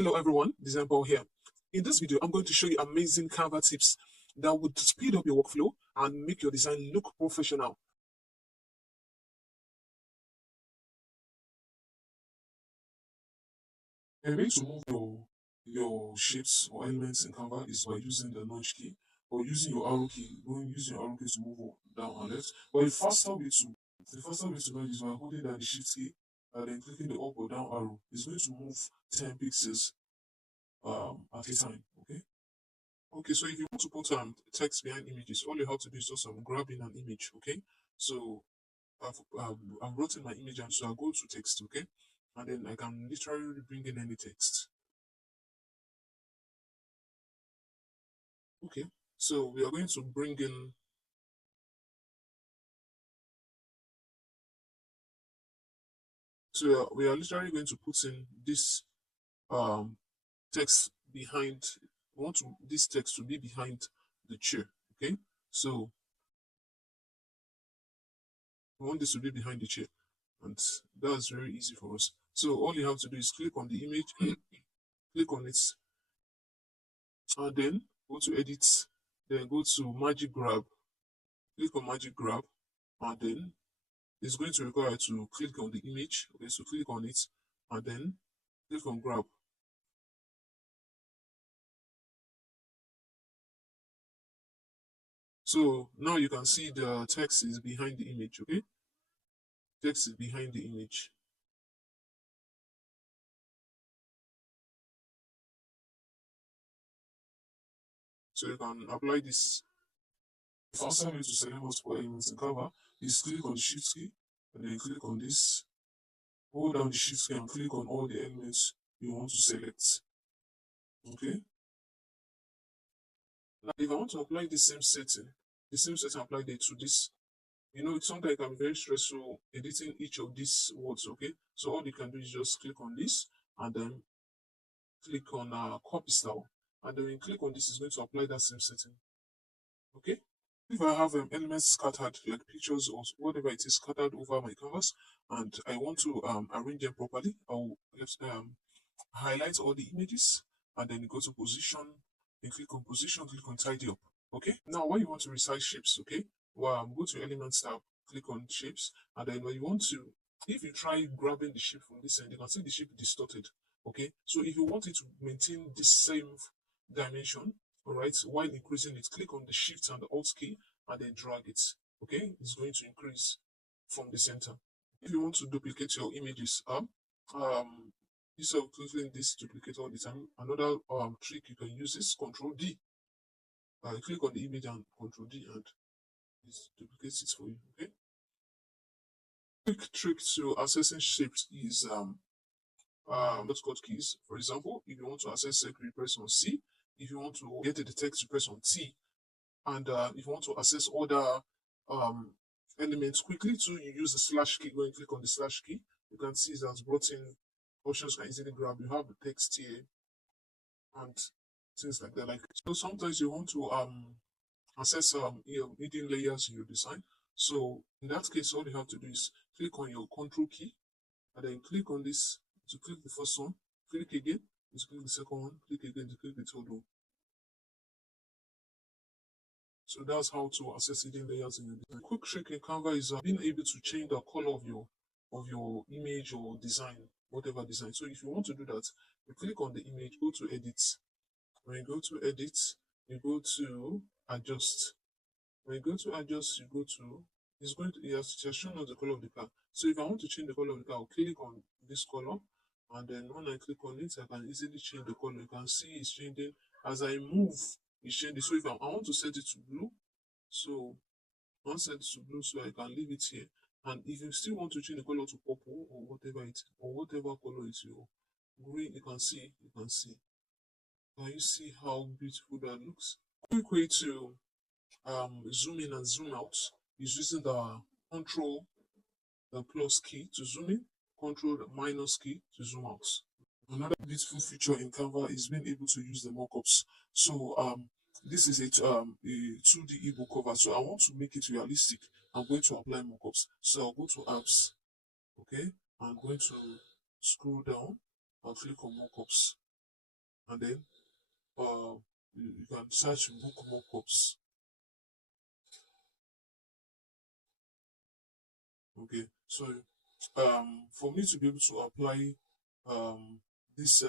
Hello everyone, Design Ball here. In this video, I'm going to show you amazing Canva tips that would speed up your workflow and make your design look professional. A way to move your shapes or elements in Canva is by using the nudge key or using your arrow key. Using your arrow key to move down and left. But the faster way to do it is by holding down the shift key and then clicking the up or down arrow. It's going to move 10 pixels at a time. Okay, so if you want to put text behind images, all you have to do is just grabbing an image. Okay, so I've wrote in my image, and so I'll go to text. Okay, and then I can literally bring in any text. Okay, so we are going to bring in. So we are literally going to put in this text behind. We want this text to be behind the chair. Okay, so we want this to be behind the chair, and that's very easy for us. So all you have to do is click on the image, click on it, and then go to edit, then go to magic grab, click on magic grab, and then it's going to require you to click on the image. Okay, so click on it, and then click on grab. So now you can see the text is behind the image. Okay, text is behind the image. So you can apply this. The faster way to select multiple elements in Canva is click on the shift key, and then click on this. Hold down the shift key and click on all the elements you want to select. Okay. Now, if I want to apply the same setting applied it to this, it's something that can be very stressful editing each of these words. Okay, so all you can do is just click on this and then click on copy style, and then when you click on this, it's going to apply that same setting. Okay, if I have elements scattered like pictures or whatever it is scattered over my canvas and I want to arrange them properly, I'll highlight all the images and then go to position and click on position, click on tidy up. Okay, now when you want to resize shapes, okay, go to elements tab, click on shapes, and then when you want to, if you try grabbing the shape from this end, you can see the shape distorted. Okay, so if you want it to maintain the same dimension, all right, while increasing it, click on the shift and the alt key and then drag it. Okay, it's going to increase from the center. If you want to duplicate your images instead of clicking this duplicate all the time, another trick you can use is Control D. Click on the image and Control D, and it duplicates it for you. Okay. Quick trick to accessing shapes is shortcut keys. For example, if you want to access circle, you press on C. If you want to get to the text, you press on T. And if you want to access other elements quickly too, you use the slash key. Go and click on the slash key. You can see it has brought in options you can easily grab. You have the text here and things like that. Like, so sometimes you want to access hidden layers in your design. So in that case, all you have to do is click on your control key and then click on this to click the first one, click again, to click the second one, click again to click the third one. So that's how to access hidden layers in your design. Quick trick in Canva is being able to change the color of your image or design, whatever design. So if you want to do that, you click on the image, go to edit. When you go to edit, you go to adjust. When you go to adjust, you go to it has shown us the color of the car. So if I want to change the color of the car, I'll click on this color, and then when I click on it, I can easily change the color. You can see it's changing as I move. It's changing. So if I want to set it to blue, so I want to set it to blue, so I can leave it here. And if you still want to change the color to purple or whatever color is your green, you can see. Can you see how beautiful that looks? Quick way to zoom in and zoom out is using the control the plus key to zoom in, control the minus key to zoom out. Another beautiful feature in Canva is being able to use the mockups. So this is a 2D ebook cover. So I want to make it realistic. I'm going to apply mockups. So I'll go to apps. Okay, I'm going to scroll down and click on mockups. and then you can search book mockups. Okay, so for me to be able to apply this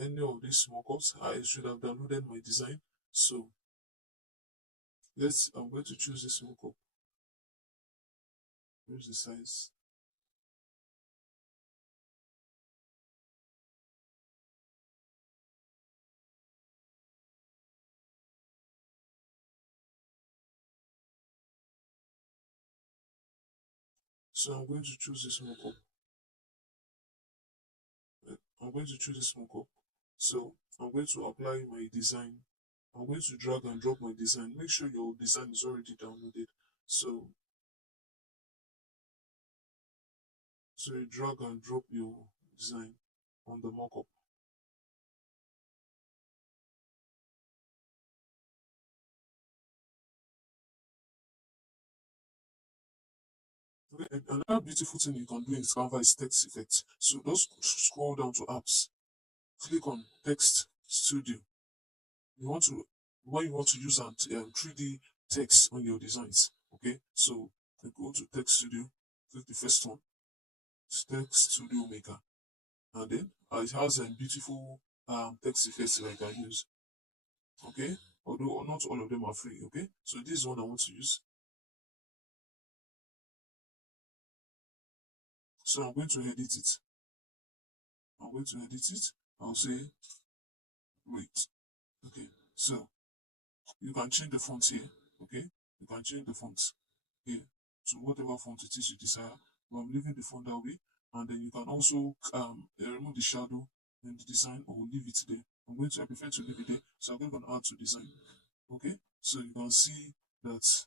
any of these mockups, I should have downloaded my design. So I'm going to choose this mockup. Here's the size. So I'm going to choose this mockup. I'm going to choose this mockup. So I'm going to apply my design. I'm going to drag and drop my design. Make sure your design is already downloaded. So you drag and drop your design on the mockup. Okay, another beautiful thing you can do in Canva is text effects. So just scroll down to apps, click on text studio. You want to when you want to use 3D text on your designs. Okay, so you go to text studio, click the first one, text studio maker, and then it has a beautiful text effects that I can use. Okay, although not all of them are free. Okay, so this is one I want to use. So I'm going to edit it. I'm going to edit it. I'll say wait. Okay, so you can change the font here. Okay, you can change the font here to whatever font it is you desire. But I'm leaving the font that way, and then you can also remove the shadow in the design or leave it there. I prefer to leave it there, so I'm going to add to design. Okay, so you can see that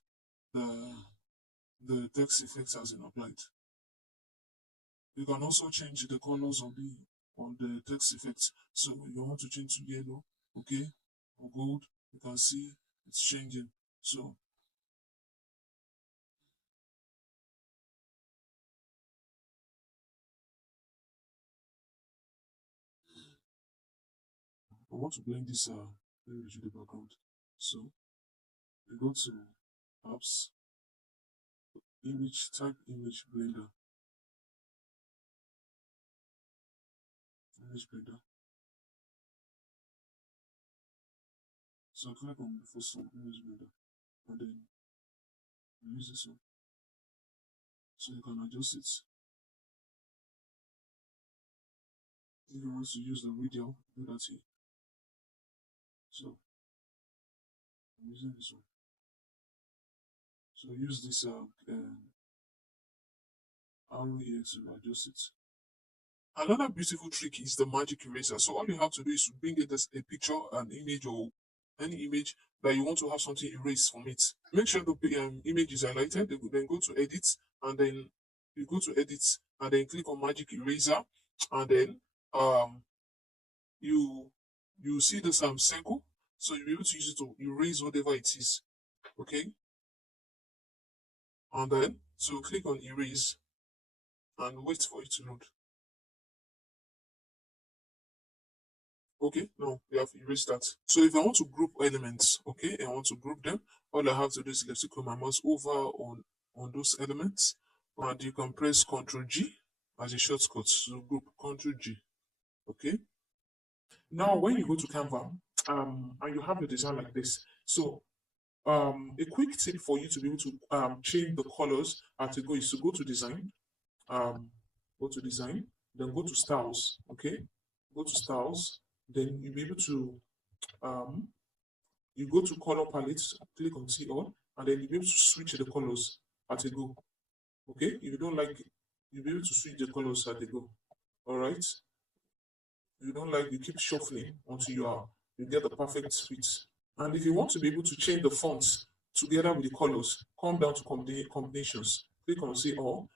the text effect has been applied. You can also change the colors on the text effects. So you want to change to yellow, okay, or gold. You can see it's changing. So I want to blend this image with the background. So you go to apps, type image blender, image blender. So click on the first one, image blender, and then use this one. So you can adjust it. If you want to use the radial, do that here. So I'm using this one. So use this arrow here to adjust it. Another beautiful trick is the magic eraser. So all you have to do is to bring it as a picture, an image, or any image that you want to have something erased from it. Make sure the image is highlighted. Then go to edit, and then you go to edit, and then click on magic eraser, and then um you see this circle. So you'll be able to use it to erase whatever it is. Okay, and then so click on erase and wait for it to load. Okay, now we have erased that. So if I want to group elements, okay, I want to group them, all I have to do is left click my mouse over on those elements, and you can press Ctrl G as a shortcut. So group Ctrl G. Okay. Now when you go to Canva, and you have the design like this, so a quick tip for you to be able to change the colors as you go is to go to design, um, then go to styles. Okay, go to styles, then you'll be able to um, you go to color palette, click on see all, and then you'll be able to switch the colors as you go. Okay, if you don't like it, you'll be able to switch the colors as you go. All right. If you don't like, you keep shuffling until you get the perfect fit. And if you want to be able to change the fonts together with the colors, come down to combinations, click on see all.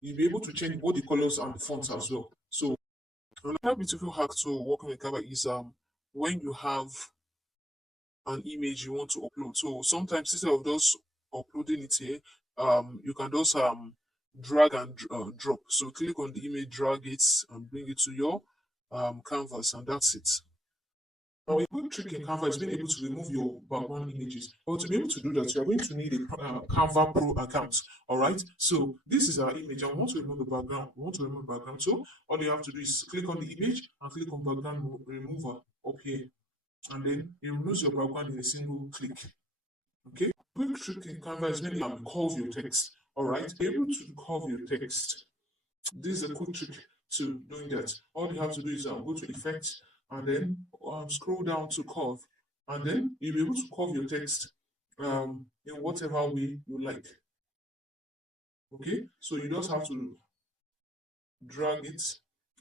You'll be able to change both the colors and the fonts as well. So another beautiful hack to work on a cover is when you have an image you want to upload. So sometimes instead of just uploading it here, you can just drag and drop. So click on the image, drag it, and bring it to your canvas, and that's it. Now, a quick trick in Canva is being able to remove your background images. But to be able to do that, you are going to need a Canva Pro account. All right. So this is our image, and we want to remove the background. We want to remove the background. So all you have to do is click on the image and click on background remover up here, and then you remove your background in a single click. Okay. Quick trick in Canva is when you curve your text. All right. Be able to curve your text. This is a quick trick to doing that. All you have to do is go to effect and then scroll down to curve, and then you'll be able to curve your text in whatever way you like. Okay, so you just have to drag it,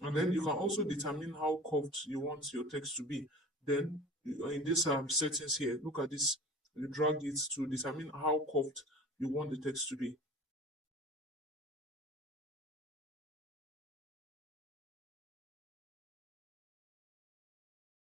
and then you can also determine how curved you want your text to be. Then in this settings here, look at this. You drag it to determine how curved you want the text to be.